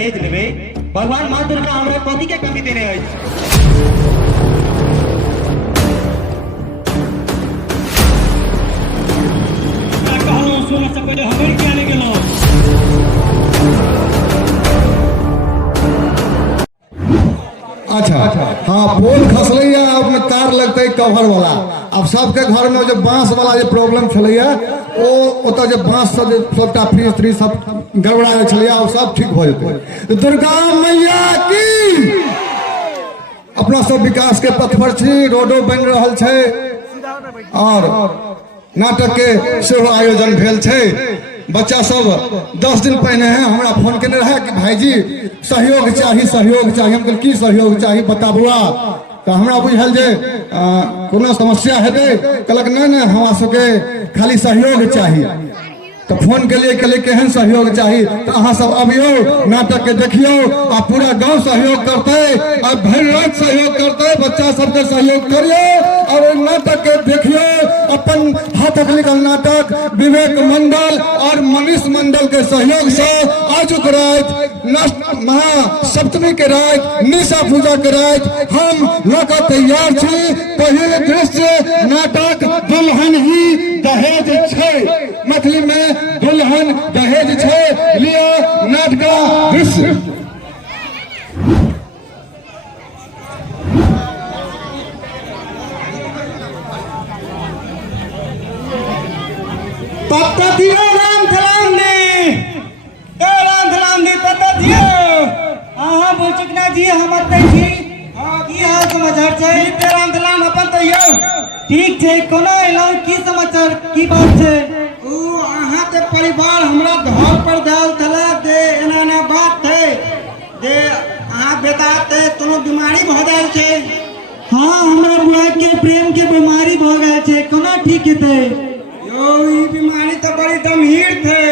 दहेज लेबे भगवान माँ दुर्गा हमरा कथी के कमी देने है। सुने से पहले हमें क्या ले गेलो। अच्छा हाँ पोल खसलैया अब तार लगते कवर वाला। अब सबके घर में जो बांस वाला जो प्रॉब्लम चलैया वो जो बांस सबटा फ्रीज फ्रीज सब गड़बड़ा चलिया वो सब ठीक हो जाते। दुर्गा मैया की अपना सब विकास के पथ पर छी, रोडो बन रहल छे और नाटक के सेहो आयोजन भेल छे। बच्चा सब 10 दिन पहले है हमरा फोन केने रहे कि भाईजी सहयोग चाहिए सहयोग चाहिए। हम की सहयोग चाहिए बताबुआ तो हमरा बुझल जे कोनो समस्या हेतै। कहलक नहीं हमरा सबके खाली सहयोग चाहिए। तो फोन के लिए केहन सहयोग चाहिए तो अहाँ सब अबियो नाटक के देखियो आ पूरा गांव सहयोग करते और भर रात सहयोग करते। बच्चा सबके सहयोग करियो और नाटक के देखियो। अपन हाथक लिखल नाटक विवेक मंडल और मनीष मंडल के सहयोग से आज रात महासप्तमी के रात निशा पूजा के रात हम लोग तैयार छी। पहले दृश्य नाटक दुल्हन ही दहेज छे, मैथिली में दुल्हन दहेज छे लिया नाटक दृश्य। तत्ता दियो राम धलाम ने तत्ता दियो। हाँ बोल चुकना जी हम अतै छी। हाँ की हाल समाचार छै राम धलाम अपन तैयो ठीक छै। कोनो एलौ की समाचार की बात छै। ओ अहाँ के परिवार हमरा घर पर दाल थला दे एना बात है दे अहाँ बेटा ते कोनो बीमारी भ गेल छै। हाँ हमरा बुआ के प्रेम के बीमारी भ गेल छै कोना ठीक हेतै। यो ई बीमारी तो बड़ी गंभीर थे।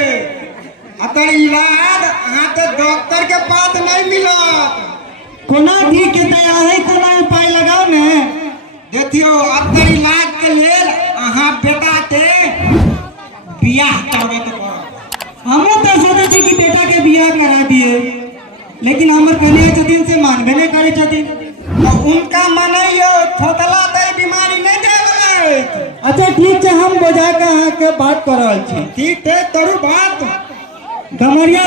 अतर इलाज अहाँ के डॉक्टर के पास नहीं मिलत। कोना ठीक हेतै अहीं कोना उपाय लगाओ ने। देखियो अतर इलाज के लेल अहाँ बेटा के बियाह करबे के पड़त। हमो तो सोचे छी कि बेटा के बियाह करा दिए लेकिन हमर कन्या छथिन से मानबे नहीं करे छथिन। तो उनका मनइयो थोतला दे बीमारी नहीं देबे। अच्छा ठीक है हम बजा के अहाँ के बात कर रहल छी। ठीक है करू बात। गमरिया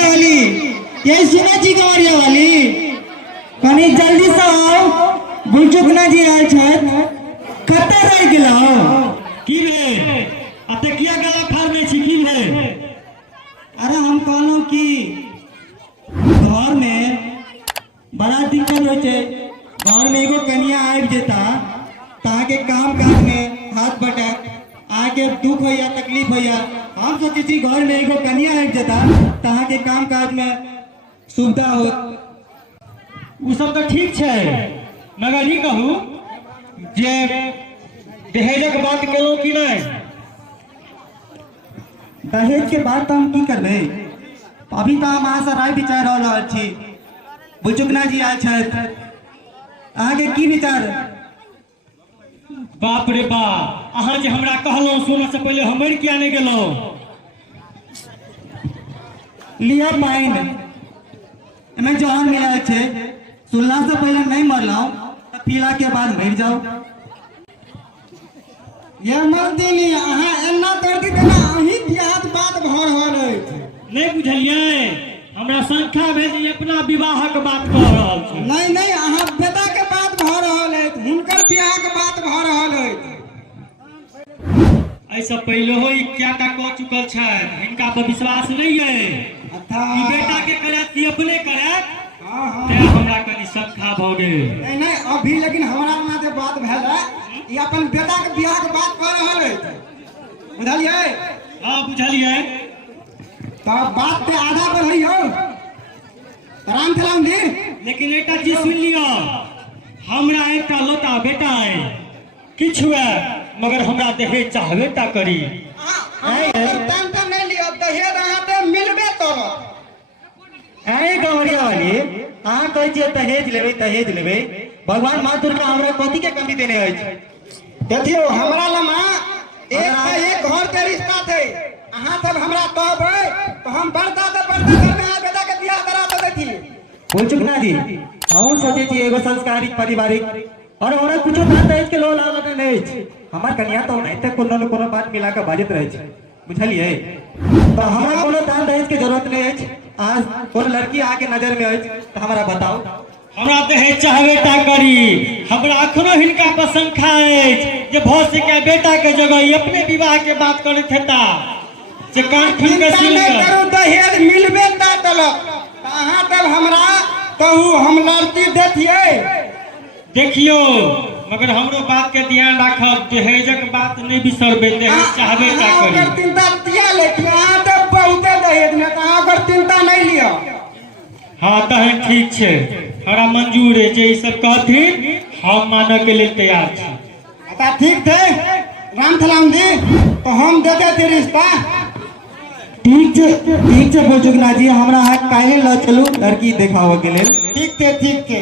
वाली ये सुने छी गमरिया वाली कनी जल्दी से आओ। बुझुकना जी आए छथि कते रह गेलौ की भे अते किया गला फाड़ने छी की भे। अरे हम कहलौ कि घर में बड़ा दिक्कत होय छै। घर में एगो कन्या आबि जेता ताहा के काम काज में हाथ बटा आगे दुख हो या तकलीफ हो या हम सोचे छी घर में एगो कन्या आबि जेता ताहा के काम काज में सुविधा हो। उ सब तो ठीक छै मगर ई कहू जे दहेजक बात केलौ कि नहीं। दहेज के बात हम की करबे अभी तो हम अहाँ से राय विचार रहल छी। बुचुकना जी आयल छथि अहाँ के की विचार। बाप रे बा अहाँ जे हमरा कहलौ सुने से पहले हमर किया नहीं गेलौ। लिया पाइन एमे जहन मिला छे सुनला से पहले नहीं मरलौ त पीला के बाद मर जाओ। ये मर्दिनी अहाँ एना करती त अहीं बियाह बात भ रहल अछि। नहीं बुझलिए हमरा संख्या भेज अपना विवाहक बात कह रहल छी। नहीं अहाँ बेटा के बात भ रहल अछि हुनकर बियाह के बात भ रहल अछि। ऐसा पहले हो क्या का कह चुकल छै इनका पर विश्वास नहीं है। अच्छा बेटा के करे ती अपने करे। हां ते हमरा कनी संख्या भ गेल। नहीं अभी लेकिन हमरा में जे बात भेल है ई अपन बेटा के बियाह के बात कर रहल अछि। बुझलिए। हां बुझलिए। तो बात पे आधा बढ़ियो राम थलाम जी। लेकिन एकटा चीज सुन लियो हमरा एकटा लोटा बेटा है किछ हुए मगर हमरा दहेज चाहबे ता करी। टेंशन नहीं लियो दहेज अहाँ पे मिलबे करत। ऐ गमरिया वाली अहाँ कहै छियै दहेज लेबै भगवान माँ दुर्गा हमरा कथी के कमी देने अछि। देखियो हमरा लमा एक घर के रिश्ता थे। अहाँ सब हमरा कहबै तो हम बड़का से बड़का बोल चुकना जी हम सोचे छी एगो संस्कारिक पारिवारिक और औरत कुछो दान दहेज के लो लागत नहीं छै। हमर कन्या तो नहीं कोनो न कोनो बात मिला के बाजत रहे छै, बुझलिए। तो हमरा कोनो दान दहेज के जरूरत नहीं है। आज कोनो लड़की आके नजर में है तो हमरा बताओ। हमरा दहेज चाहबे ता करी, हमरा अखनो हिनका पसंद खाए जे भौस के बेटा के जगह ई अपने विवाह के बात करत हेता जे कान खुल के चिंता सुन नहीं के। करू, दहेज मिलबे ता तलक अहाँ तब हमरा कहू हम लड़की देतिए। देखियो मगर हमरो बात के ध्यान राखब, दहेजक बात नहीं बिसरबे, दहेज चाहबे ता अहाँ करी। ओकर चिंता किया लेतिए, अहाँ तो बहुते दहेज में तो अहाँ ओकर चिंता नहीं लियो। हाँ तहन ठीक छै, हमरा मंजूर है जे ई सब कहथिन हम मानय के लिए तैयार छी। अच्छा ठीक थे रामथलाम जी, तो हम दे देते रिश्ता। ठीक छै बोल चुकना जी, हमरा काहे ल चलू लड़की देखावे के लेल। ठीक थे ठीक थे।